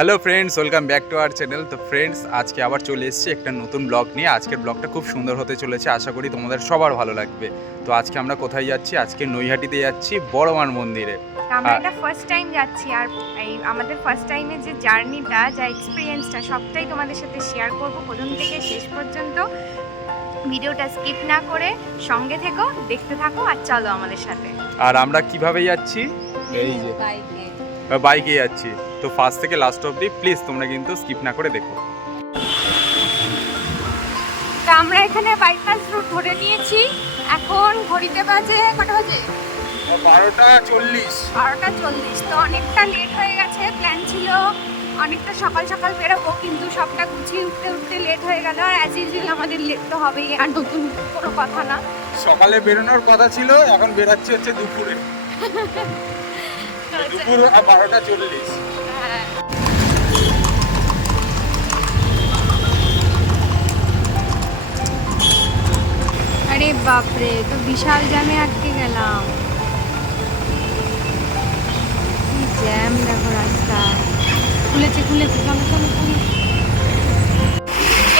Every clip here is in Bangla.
Hello friends welcome back to our channel তো ফ্রেন্ডস আজকে আবার চলে এসেছি একটা নতুন ব্লগ নিয়ে। আজকের ব্লগটা খুব সুন্দর হতে চলেছে। আশা করি তোমাদের সবার ভালো লাগবে। তো আজকে আমরা কোথায় যাচ্ছি? আজকে নৈহাটিতে যাচ্ছি বড়মান মন্দিরে। আমরা আর- এটা ফার্স্ট টাইম যাচ্ছি। আর এই আমাদের ফার্স্ট টাইমের যে জার্নিটা যা এক্সপিরিয়েন্সটা সবটাই তোমাদের সাথে শেয়ার করব প্রথম থেকে শেষ পর্যন্ত। ভিডিওটা স্কিপ না করে সঙ্গে থেকো দেখতে থাকো আর চলো আমাদের সাথে। আর আমরা কীভাবে যাচ্ছি? এই যে। বাইকে যাচ্ছি। তো ফার্স্ট থেকে লাস্ট অবধি প্লিজ তোমরা কিন্তু স্কিপ না করে দেখো। তা আমরা এখানে বাইপাস রুট ধরে নিয়েছি। এখন ঘড়িতে বাজে কটা বাজে? বারোটা চল্লিশ। বারোটা চল্লিশ। তো অনেকটা লেট হয়ে গেছে প্ল্যান ছিল অনেকটা সকাল সকাল বেরোবো কিন্তু সবটা গুছিয়ে উঠতে উঠতে লেট হয়ে গেল। আর অ্যাজ ইউজুয়াল আমাদের লেট তো হবেই আর নতুন কোনো কথা না। সকালে বেরোনোর কথা ছিল এখন বেরাচ্ছি হচ্ছে দুপুরে। দুপুর বারোটা চল্লিশ। হ্যাঁ। আরে বাপরে তো বিশাল জ্যামে আটকে গেলাম। কি জ্যাম দেখো রাস্তা। খুলেছে খুলেছে চলো চলো চলো।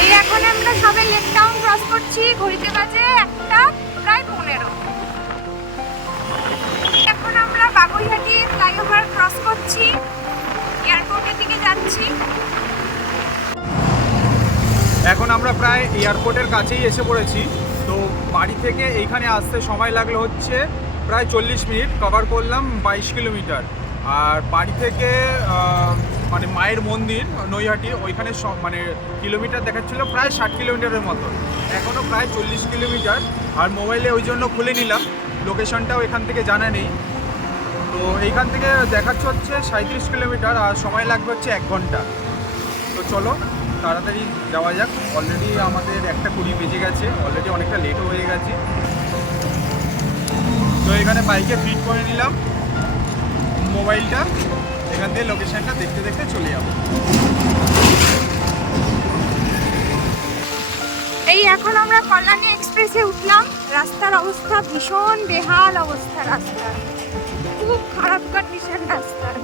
এই এখন আমরা সবে লেক টাউন ক্রস করছি ঘড়িতে বাজে একটা। বাগুইহাটি ফ্লাইওভার ক্রস করছি, এয়ারপোর্টের দিকে যাচ্ছি। এখন আমরা প্রায় এয়ারপোর্টের কাছেই এসে পড়েছি। তো বাড়ি থেকে এইখানে আসতে সময় লাগল হচ্ছে প্রায় চল্লিশ মিনিট কভার করলাম বাইশ কিলোমিটার। আর বাড়ি থেকে মানে মায়ের মন্দির, নৈহাটি, ওইখানে মানে কিলোমিটার দেখাচ্ছিল প্রায় ষাট কিলোমিটারের মতো। এখনও প্রায় চল্লিশ কিলোমিটার। আর মোবাইলে ওই জন্য খুলে নিলাম। লোকেশনটাও এখান থেকে জানা নেই। তো এইখান থেকে দেখাচ্ছে হচ্ছে সাঁত্রিশ কিলোমিটার, আর সময় লাগবে হচ্ছে এক ঘণ্টা। তো চলো, তাড়াতাড়ি যাওয়া যাক। অলরেডি আমাদের একটা কুড়ি বেজে গেছে অলরেডি অনেকটা লেটও হয়ে গেছে। তো এখানে বাইকে ফিট করে নিলাম। মোবাইলটা এখান থেকে লোকেশানটা দেখতে দেখতে চলে যাব। এই এখন আমরা কল্যাণী এক্সপ্রেসে উঠলাম। রাস্তার অবস্থা ভীষণ বেহাল অবস্থা রাস্তার। খুব খারাপ কন্ডিশন রাস্তার।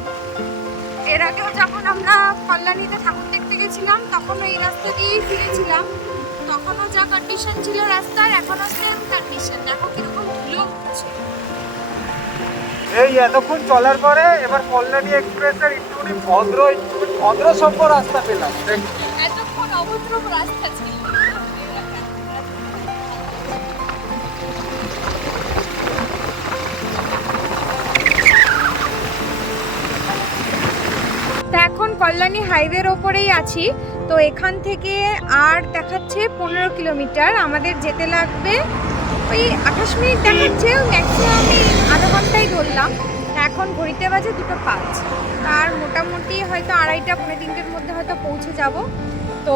এর আগেও যখন আমরা কল্যাণীতে ঠাকুর দেখতে গেছিলাম তখন এই রাস্তা দিয়েই ফিরেছিলাম। তখনও যা কন্ডিশন ছিল রাস্তার এখনও সেম কন্ডিশন দেখো কীরকম ধুলো উঠছে। এই এতক্ষণ চলার পরে এবার কল্যাণী এক্সপ্রেসের একটুখানি ভদ্র একটু ভদ্র সভ্য রাস্তা পেলাম। এতক্ষণ অভদ্রব রাস্তা ছিল। কল্যাণী হাইওয়ের ওপরেই আছি। তো এখান থেকে আর দেখাচ্ছে পনেরো কিলোমিটার। আমাদের যেতে লাগবে ওই আঠাশ মিনিট দেখাচ্ছে ম্যাক্সিমাম আমি আধা ঘন্টাই ধরলাম। এখন ঘড়িতে বাজে দুটো পাঁচ। আর মোটামুটি হয়তো আড়াইটা পনেরো তিনটের মধ্যে হয়তো পৌঁছে যাব। তো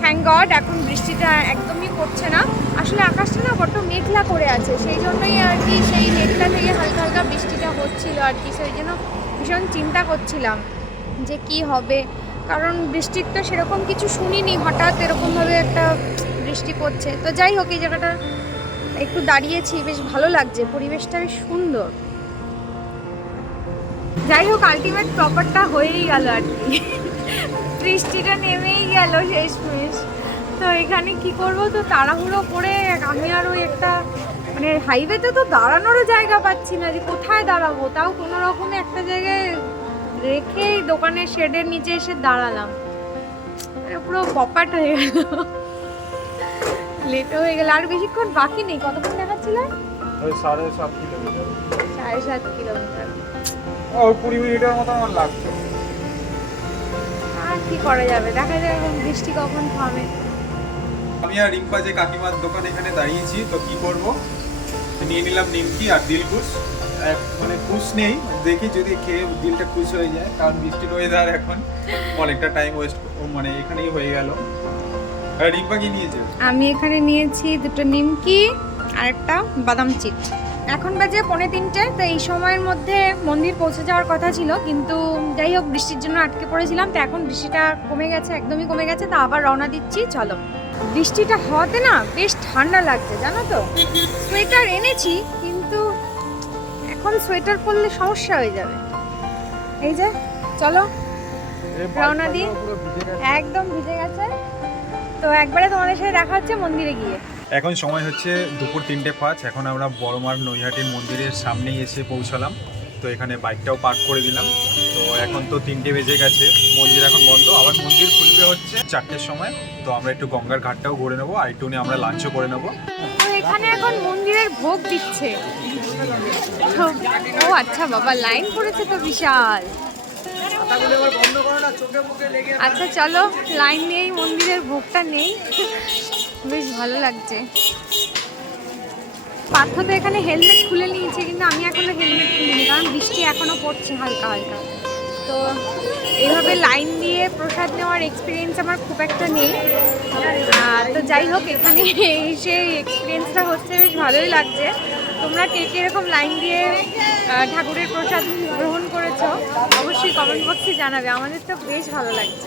থ্যাংক গড এখন বৃষ্টিটা একদমই পড়ছে না। আসলে আকাশটা না বড্ড মেঘলা করে আছে, সেই জন্যই আর কি সেই মেঘলা থেকে হালকা হালকা বৃষ্টিটা হচ্ছিল আর কি। সেই জন্য ভীষণ চিন্তা করছিলাম। যে কি হবে? কারণ বৃষ্টির তো সেরকম কিছু শুনিনি, হঠাৎ এরকমভাবে একটা বৃষ্টি পড়ছে। তো যাই হোক, এই জায়গাটা একটু দাঁড়িয়েছি, বেশ ভালো লাগছে, পরিবেশটা বেশ সুন্দর। যাই হোক আলটিমেট প্রপারটা হয়েই গেল আর কি। বৃষ্টিটা নেমেই গেল শেষমেশ। তো এখানে কি করব? তো তাড়াহুড়ো করে আমি আর ওই একটা মানে হাইওয়েতে তো দাঁড়ানোরও জায়গা পাচ্ছি না, যে কোথায় দাঁড়াবো? তাও কোনো রকমে একটা জায়গায় রেখে দোকানের শেডের নিচে এসে দাঁড়ালাম। মানে পুরো পপাট হয়ে গেল। লেট হয়ে গেল। আর বেশিক্ষণ বাকি নেই। কতক্ষণ দেখাচ্ছিল? ওই সাড়ে সাত কিলোমিটার। সাড়ে সাত কিলোমিটার। ও কুড়ি মিনিটের মতো আমার লাগছে। আর কি করা যাবে? দেখা যাবে এখন বৃষ্টি কখন থামে। আমি আর রিম্পা যে কাকিমার দোকান এখানে দাঁড়িয়েছি তো কি করব? নিয়ে নিলাম নিমকি আর দিলকুশ মানে খুশ নেই। দেখি যদি খেয়ে দিলটা খুশ হয়ে যায়, কারণ বৃষ্টির ওয়েদার এখন অনেকটা টাইম ওয়েস্ট মানে এখানেই হয়ে গেল। রিম্পা কি নিয়েছে? আমি এখানে নিয়েছি দুটো নিমকি আর একটা বাদাম চিট। এখন বাজে পৌনে তিনটে, তো এই সময়ের মধ্যে মন্দির পৌঁছে যাওয়ার কথা ছিল, কিন্তু যাই হোক, বৃষ্টির জন্য আটকে পড়েছিলাম, তো এখন বৃষ্টিটা কমে গেছে, একদমই কমে গেছে, তো আবার রওনা দিচ্ছি, চলো। বৃষ্টিটা হওয়াতে না বেশ ঠান্ডা লাগছে, জানো তো? সোয়েটার এনেছি এখন সোয়েটার পরলে সমস্যা হয়ে যাবে। এই যে চলো। রওনা দিই একদম ভিজে গেছে। তো একবারে তোমাদের সাথে দেখা হচ্ছে মন্দিরে গিয়ে। এখন সময় হচ্ছে দুপুর তিনটে পাঁচ। এখন আমরা বড়মার নৈহাটির মন্দিরের সামনেই এসে পৌঁছালাম। তো এখানে বাইকটাও পার্ক করে দিলাম। তো এখন তো তিনটে বেজে গেছে। মন্দির এখন বন্ধ। আবার মন্দির খুলবে হচ্ছে চারটের সময়। তো আমরা একটু গঙ্গার ঘাটটাও ঘুরে নেব। আর একটু আমরা লাঞ্চও করে নেব। এখানে এখন মন্দিরের ভোগ দিচ্ছে। ও আচ্ছা বাবা লাইন পড়েছে তো বিশাল। আচ্ছা চলো লাইন নেই মন্দিরের ভোগটা নেই। বেশ ভালো লাগছে। পার্থ তো এখানে হেলমেট খুলে নিয়েছে, কিন্তু আমি এখনও হেলমেট খুলিনি, কারণ বৃষ্টি এখনও পড়ছে হালকা হালকা। তো এইভাবে লাইন দিয়ে প্রসাদ নেওয়ার এক্সপিরিয়েন্স আমার খুব একটা নেই। তো যাই হোক এখানে এসে এক্সপিরিয়েন্সটা হচ্ছে বেশ ভালোই লাগছে। তোমরা কে কীরকম লাইন দিয়ে ঠাকুরের প্রসাদ গ্রহণ করেছ অবশ্যই কমেন্ট বক্সে জানাবে। আমাদের তো বেশ ভালো লাগছে।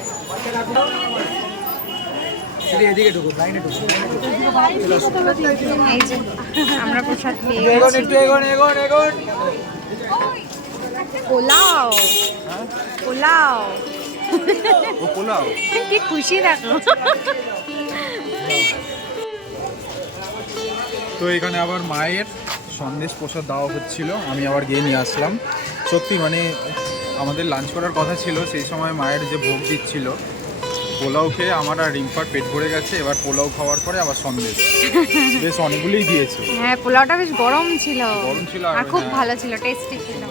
আমরা প্রসাদ গেছি। পোলাও। পোলাও। ও পোলাও? কি খুশি দেখো। তো এখানে আবার মায়ের সন্দেশ প্রসাদ দেওয়া হচ্ছিল আমি আবার গিয়ে নিয়ে আসলাম। সত্যি মানে আমাদের লাঞ্চ করার কথা ছিল সেই সময় মায়ের যে ভোগ দিচ্ছিল পোলাও খেয়ে আমার আর রিম্পার পেট ভরে গেছে এবার পোলাও খাওয়ার পরে আবার সন্দেশ। বেশ অনেকগুলোই দিয়েছে। হ্যাঁ পোলাওটা বেশ গরম ছিল। গরম ছিল আর খুব হ্যাঁ। ভালো ছিল টেস্টি ছিল।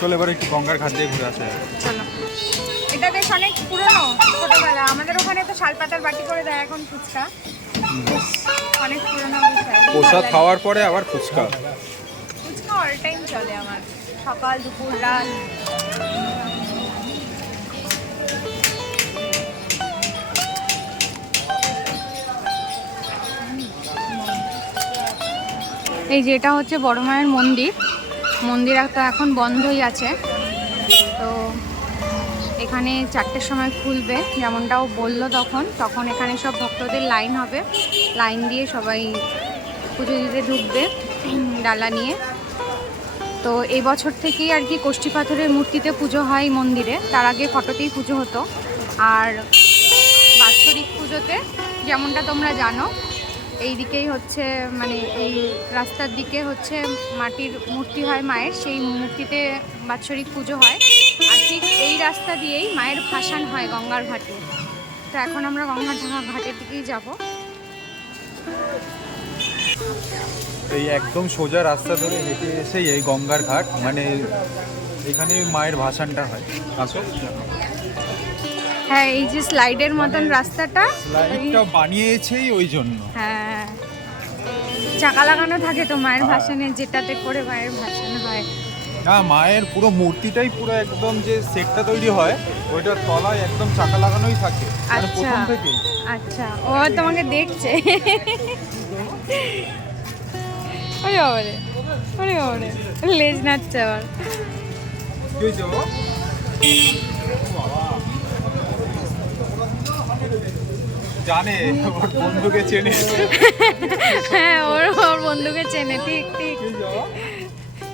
চলো এবার একটু গঙ্গার ঘাট দিয়ে ঘুরে আসা। চলো। এটা বেশ অনেক পুরনো ছোটবেলা। আমাদের ওখানে তো শালপাতার বাটি করে দেয় এখন ফুচকা। অনেক পুরনো প্রসাদ খাওয়ার পরে আবার ফুচকা। ফুচকা অল টাইম চলে আমার। সকাল দুপুর রাত। এই যে এটা হচ্ছে বড় মায়ের মন্দির। মন্দির তো এখন বন্ধই আছে। তো এখানে চারটের সময় খুলবে। যেমনটাও বলল তখন তখন এখানে সব ভক্তদের লাইন হবে। লাইন দিয়ে সবাই পুজো দিতে ঢুকবে, ডালা নিয়ে। তো এই বছর থেকেই আর কি কোষ্ঠী পাথরের মূর্তিতে পুজো হয় মন্দিরে। তার আগে ফটোতেই পুজো হতো। আর বাৎসরিক পুজোতে যেমনটা তোমরা জানো এই দিকেই হচ্ছে মানে এই রাস্তার দিকে হচ্ছে মাটির মূর্তি হয় মায়ের, সেই মূর্তিতে বাৎসরিক পুজো হয়। আর ঠিক এই রাস্তা দিয়েই মায়ের ভাসান হয় গঙ্গার ঘাটে। তো এখন আমরা গঙ্গার ঘাটের দিকেই যাব। এই একদম সোজা রাস্তা ধরে হেঁটে এসেই এই গঙ্গার ঘাট মানে এখানে মায়ের ভাসানটা হয়। আসো। হ্যাঁ এই যে স্লাইডের মতন রাস্তাটা লাইটটা বানিয়েছেই ওই জন্য হ্যাঁ চাকা লাগানো থাকে তো মায়ের হ্যাঁ। ভাসানে যেটাতে করে মায়ের ভাসান হয় না মায়ের পুরো মূর্তিটাই পুরো একদম যে সেটটা তৈরি হয় ওইটার তলায় একদম চাকা লাগানোই থাকে মানে আচ্ছা। আচ্ছা ও তোমাকে দেখছে ওরে বাবারে ওরে বাবারে লেজ নাচছে আবার কি হয়েছে বাবা? বাবা। জানে ওর বন্ধুকে চেনে। হ্যাঁ ওর ওর বন্ধুকে চেনে ঠিক ঠিক?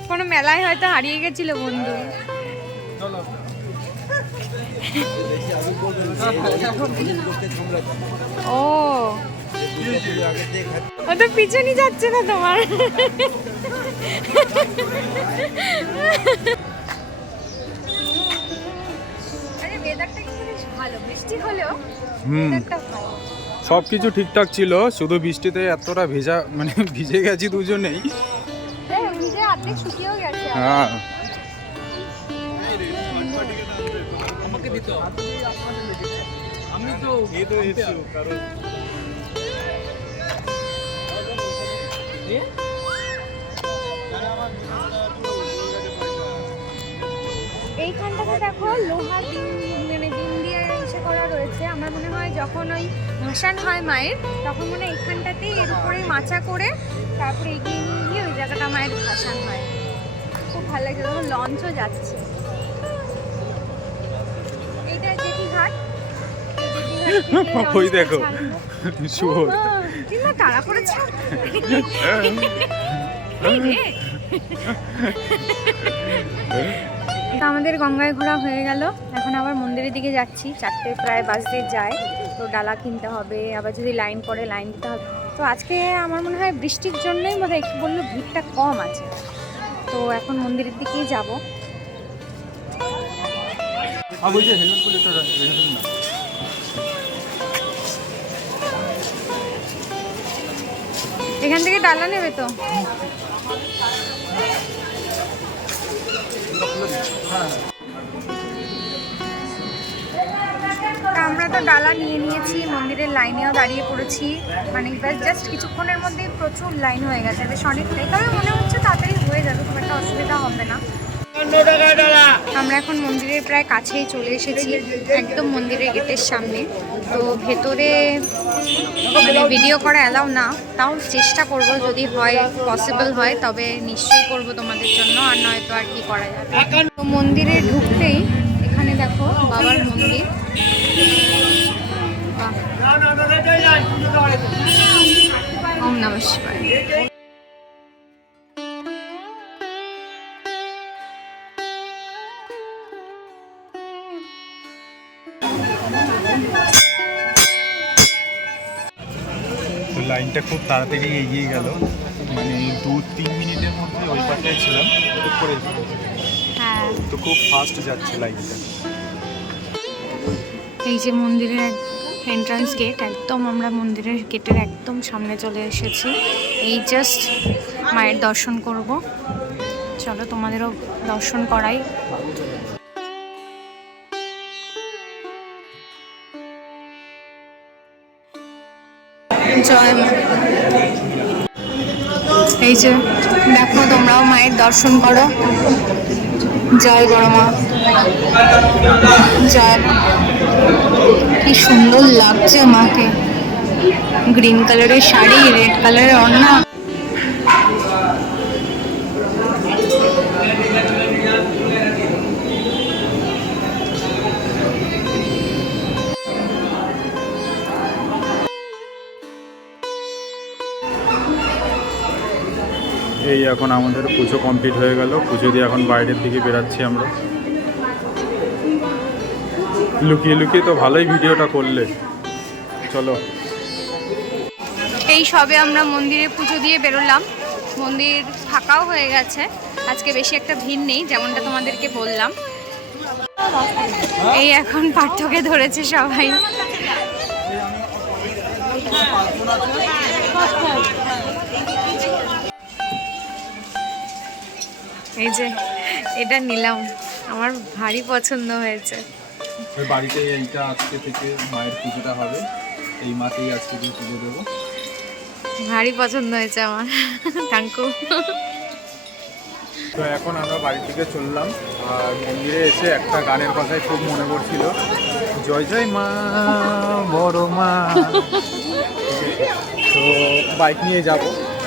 কোনো মেলায় হয়তো হারিয়ে গেছিল বন্ধু। ও। ও তো পিছনই যাচ্ছে না তোমার। ভালো। বৃষ্টি হলেও। ভালো। সব কিছু ঠিকঠাক ছিল শুধু বৃষ্টিতে এতটা ভেজা মানে ভিজে গেছি দুজনেই। হ্যাঁ, ভিজে অর্ধেক শুকিয়েও গেছে। হ্যাঁ। এইখানটাতে দেখো লোহার ডিম রয়েছে। আমার মনে হয় যখন ওই ভাসান হয় মায়ের তখন মনে হয় এখানটাতেই এর উপরে মাচা করে তারপরে এগিয়ে নিয়ে গিয়ে ওই জায়গাটা মায়ের ভাসান হয়। খুব ভালো লাগছে তখন লঞ্চও যাচ্ছে। এইটা জেটি ঘাট। ওই দেখো। না তাড়া করেছে। এই রে তা আমাদের গঙ্গায় ঘোরা হয়ে গেল। এখন আবার মন্দিরের দিকে যাচ্ছি। চারটে প্রায় বাজতে যায়। তো ডালা কিনতে হবে আবার যদি লাইন পড়ে লাইন দিতে হবে। তো আজকে আমার মনে হয় বৃষ্টির জন্যই বোধহয় একটু বলল ভিড়টা কম আছে। তো এখন মন্দিরের দিকেই যাব। এখান থেকে ডালা নেবে তো? আমরা তো ডালা নিয়ে নিয়েছি, মন্দিরের লাইনেও দাঁড়িয়ে পড়েছি। মানে জাস্ট কিছুক্ষণের মধ্যেই প্রচুর লাইন হয়ে গেছে, বেশ অনেকটাই। তবে মনে হচ্ছে তাড়াতাড়ি হয়ে যাবে, খুব একটা অসুবিধা হবে না। আমরা এখন মন্দিরের প্রায় কাছেই চলে এসেছি একদম মন্দিরের গেটের সামনে। তো ভেতরে মানে ভিডিও করা অ্যালাউ না তাও চেষ্টা করব যদি হয় পসিবল হয় তবে নিশ্চয়ই করব তোমাদের জন্য আর নয়তো আর কি করা যাবে। তো মন্দিরে ঢুকতেই এখানে দেখো বাবার মন্দির। ওম নমঃ লাইনটা খুব তাড়াতাড়ি এগিয়ে গেল। মানে দু তিন মিনিটের মধ্যে ওই পাশটায় ছিলাম। করে হ্যাঁ। তো খুব ফাস্ট যাচ্ছে লাইনটা এই যে মন্দিরের এন্ট্রান্স গেট একদম আমরা মন্দিরের গেটের একদম সামনে চলে এসেছি। এই জাস্ট মায়ের দর্শন করব। চলো তোমাদেরও দর্শন করাই। এই যে, দেখো তোমরাও মায়ের দর্শন করো। জয় বড় মা। জয়। কি সুন্দর লাগছে মাকে। গ্রিন কালারের শাড়ি, রেড কালারের ওড়না এই এখন আমাদের পুজো কমপ্লিট হয়ে গেল। পুজো দিয়ে এখন বাইরের দিকে বেরাচ্ছি আমরা। লুকিয়ে লুকিয়ে তো ভালোই ভিডিওটা করলে। চলো। এই সবে আমরা মন্দিরে পুজো দিয়ে বেরোলাম। মন্দির ফাঁকাও হয়ে গেছে। আজকে বেশি একটা ভিড় নেই, যেমনটা তোমাদেরকে বললাম। এই এখন পার্থকে ধরেছে সবাই। এই যে এটা নিলাম। আমার ভারী পছন্দ হয়েছে। ওই বাড়িতে এইটা আজকে থেকে মায়ের পুজোটা হবে। এই মাকেই আজকে দিয়ে পুজো দেবো। ভারী পছন্দ হয়েছে আমার। থ্যাংক ইউ তো এখন আমরা বাড়ি থেকে চললাম। আর মন্দিরে এসে একটা গানের কথাই খুব মনে পড়ছিল। জয় জয় মা বড় মা। তো বাইক নিয়ে যাব।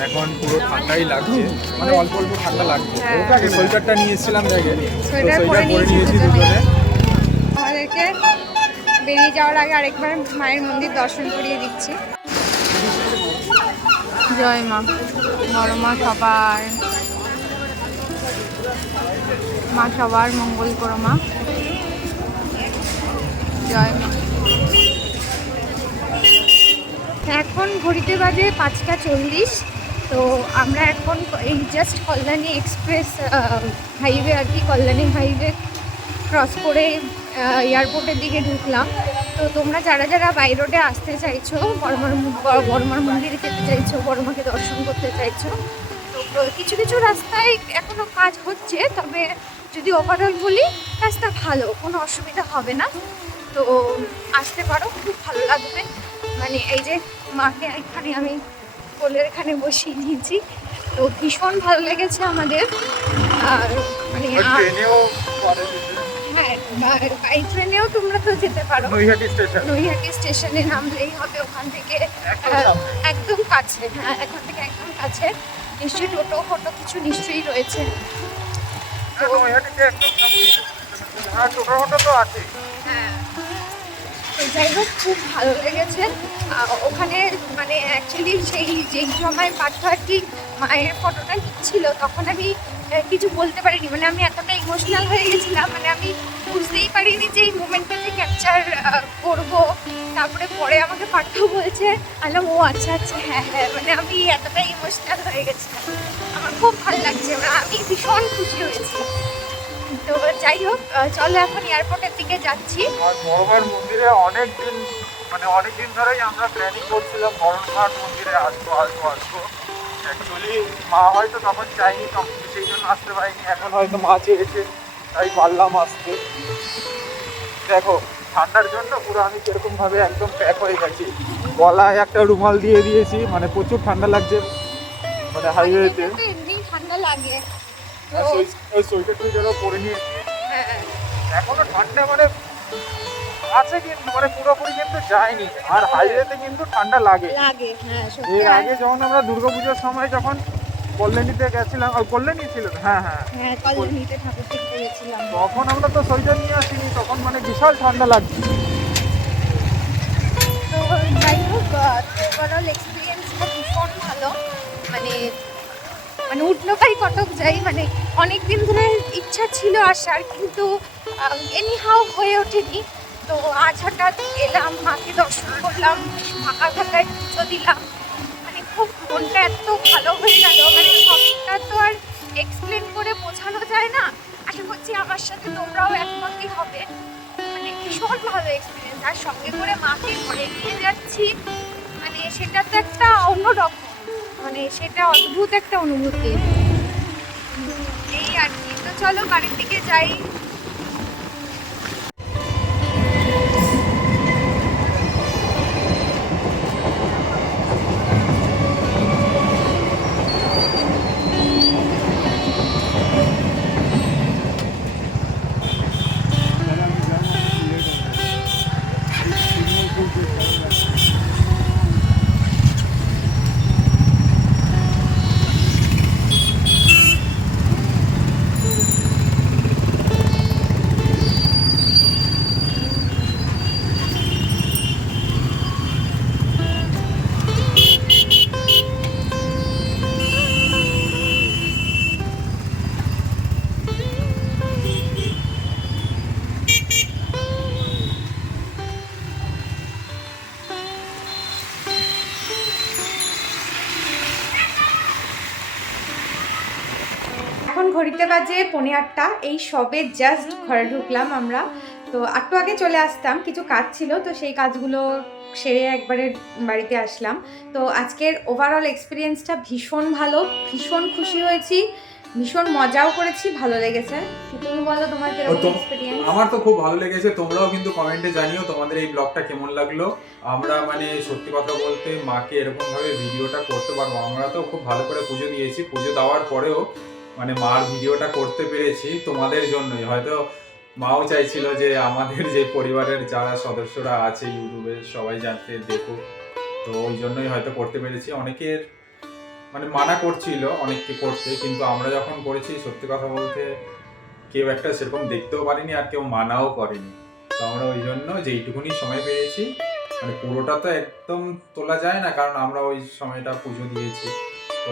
এখন পুরো ঠান্ডাই লাগছে। মানে অল্প অল্প ঠান্ডা লাগছে। হ্যাঁ। সোয়েটারটা নিয়ে এসেছিলাম দেখে সোয়েটার পরে নিয়েছি। দুজনে। আমাদেরকে বেরিয়ে যাওয়ার আগে আরেকবার মায়ের মন্দির দর্শন করিয়ে দিচ্ছি। জয় মা। বড় মা সবার। মা সবার মঙ্গল করো মা। জয় মা। এখন ঘড়িতে বাজে পাঁচটা চল্লিশ। তো আমরা এখন এই জাস্ট কল্যাণী এক্সপ্রেস হাইওয়ে আর কি, কল্যাণী হাইওয়ে ক্রস করে এয়ারপোর্টের দিকে ঢুকলাম। তো তোমরা যারা যারা বাই রোডে আসতে চাইছো, বর্মার বর্মার মন্দিরে যেতে চাইছো, বর্মাকে দর্শন করতে চাইছো, তো কিছু কিছু রাস্তায় এখনও কাজ হচ্ছে, তবে যদি ওভারঅল বলি, রাস্তা ভালো, কোনো অসুবিধা হবে না। তো আসতে পারো, খুব ভালো লাগবে। মানে এই যে মাকে এখানে আমি কোলের এখানে বসিয়ে নিয়েছি তো ভীষণ ভালো লেগেছে আমাদের। আর মানে হ্যাঁ বাই ট্রেনেও তোমরা তো যেতে পারো। নৈহাটি স্টেশন। নৈহাটি স্টেশনে নামলেই হবে ওখান থেকে। একদম কাছে। হ্যাঁ এখান থেকে একদম কাছে। নিশ্চয়ই টোটো ফটো কিছু নিশ্চয়ই রয়েছে। তো নৈহাটিতে একদম হ্যাঁ ফটো তো আছে হ্যাঁ যাই হোক, খুব ভালো লেগেছে। ওখানে মানে অ্যাকচুয়ালি সেই যেই সময় কি মায়ের ফটোটা নিচ্ছিল তখন আমি কিছু বলতে পারিনি। মানে আমি এতটা ইমোশনাল হয়ে গেছিলাম। মানে আমি বুঝতেই পারিনি যে এই মোমেন্টটা যে ক্যাপচার করব। তারপরে পরে আমাকে পাঠ্য বলছে আলাম ও আচ্ছা আচ্ছা হ্যাঁ হ্যাঁ। মানে আমি এতটা ইমোশনাল হয়ে গেছিলাম। আমার খুব ভালো লাগছে। মানে আমি ভীষণ খুশি হয়েছি। তো যাই হোক চলো এখন এয়ারপোর্টের দিকে যাচ্ছি। আর বড়বার মন্দিরে অনেক দিন মানে অনেক দিন ধরেই আমরা প্ল্যানিং করছিলাম বরণঘাট মন্দিরে আসব আসব আসব। অ্যাকচুয়ালি মা হয়তো তখন চাইনি তখন সেই জন্য আসতে পারিনি এখন হয়তো মা চেয়েছে তাই পারলাম আসতে। দেখো ঠান্ডার জন্য পুরো আমি কীরকম ভাবে একদম প্যাক হয়ে গেছি। গলায় একটা রুমাল দিয়ে দিয়েছি মানে প্রচুর ঠান্ডা লাগছে মানে হাইওয়েতে ঠান্ডা লাগে। ওই সোয়েটার টুইটারও পরে নিয়েছি হ্যাঁ, এখনও ঠান্ডা মানে আছে কিন্তু মানে পুরোপুরি কিন্তু যায়নি। আর হাইওয়েতে কিন্তু ঠান্ডা লাগে। লাগে হ্যাঁ এর আগে যখন আমরা দুর্গাপুজোর সময় যখন কল্যাণীতে গেছিলাম কল্যাণী ছিল হ্যাঁ হ্যাঁ। হ্যাঁ কল্যাণীতে ঠাকুর দেখতে গেছিলাম তখন আমরা তো সোয়েটার নিয়ে আসিনি তখন মানে বিশাল ঠান্ডা লাগছে। তো যাই হোক ওভারঅল এক্সপিরিয়েন্সটা ভীষণ ভালো। মানে মানে উঠল ভাই কটক যাই মানে অনেক দিন ধরে ইচ্ছা ছিল আসার, কিন্তু এনি হাউ হয়ে ওঠেনি। তো আজ হঠাৎ এলাম, মাকে দর্শন করলাম, ফাঁকা ফাঁকায় পুজো দিলাম। মানে খুব মনটা এত ভালো হয়ে গেল মানে সবটা তো আর এক্সপ্লেন করে বোঝানো যায় না। আশা করছি আমার সাথে তোমরাও একমতই হবে। মানে ভীষণ ভালো এক্সপিরিয়েন্স আর সঙ্গে করে মাকে ঘরে নিয়ে যাচ্ছি। মানে সেটা তো একটা অন্যরকম মানে সেটা অদ্ভুত একটা অনুভূতি। এই আর কি। তো চলো বাড়ির দিকে যাই। ঘড়িতে বাজে পৌনে আটটা এই সবে জাস্ট ঘরে ঢুকলাম আমরা। তো একটু আগে চলে আসতাম কিছু কাজ ছিল তো সেই কাজগুলো সেরে একবারে বাড়িতে আসলাম। তো আজকের ওভারঅল এক্সপিরিয়েন্সটা ভীষণ ভালো ভীষণ খুশি হয়েছি ভীষণ মজাও করেছি ভালো লেগেছে। তুমি বলো তোমার কীরকম এক্সপিরিয়েন্স আমার তো খুব ভালো লেগেছে তোমরাও কিন্তু কমেন্টে জানিও তোমাদের এই ব্লগটা কেমন লাগল। আমরা মানে সত্যি কথা বলতে মাকে এরকম ভাবে ভিডিওটা করতে পারব আমরা তো খুব ভালো করে পুজো দিয়েছি পুজো দেওয়ার পরেও মানে মার ভিডিওটা করতে পেরেছি তোমাদের জন্যই। হয়তো মাও চাইছিল যে আমাদের যে পরিবারের যারা সদস্যরা আছে ইউটিউবে সবাই জানতে দেখুক তো ওই জন্যই হয়তো করতে পেরেছি। অনেকের মানে মানা করছিল অনেককে করতে, কিন্তু আমরা যখন করেছি, সত্যি কথা বলতে কেউ একটা সেরকম দেখতেও পারিনি আর কেউ মানাও করেনি। তো আমরা ওই জন্য যেইটুকুনি সময় পেয়েছি মানে পুরোটা তো একদম তোলা যায় না, কারণ আমরা ওই সময়টা পুজো দিয়েছি। তো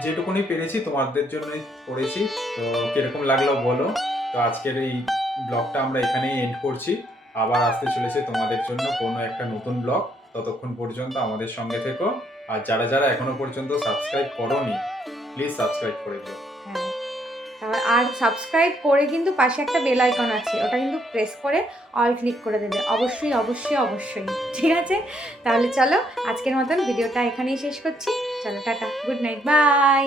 যেটুকুনি পেরেছি তোমাদের জন্যই করেছি। তো কীরকম লাগল বলো। তো আজকের এই ব্লগটা আমরা এখানেই এন্ড করছি। আবার আসতে চলেছে তোমাদের জন্য কোনো একটা নতুন ব্লগ। ততক্ষণ পর্যন্ত আমাদের সঙ্গে থেকো। আর যারা যারা এখনও পর্যন্ত সাবস্ক্রাইব করোনি প্লিজ সাবস্ক্রাইব করে দিও। হ্যাঁ। আর সাবস্ক্রাইব করে কিন্তু পাশে একটা বেল আইকন আছে। ওটা কিন্তু প্রেস করে অল ক্লিক করে দেবে। অবশ্যই অবশ্যই অবশ্যই। ঠিক আছে? তাহলে চলো, আজকের মতন ভিডিওটা এখানেই শেষ করছি। চলো টাটা গুড নাইট বাই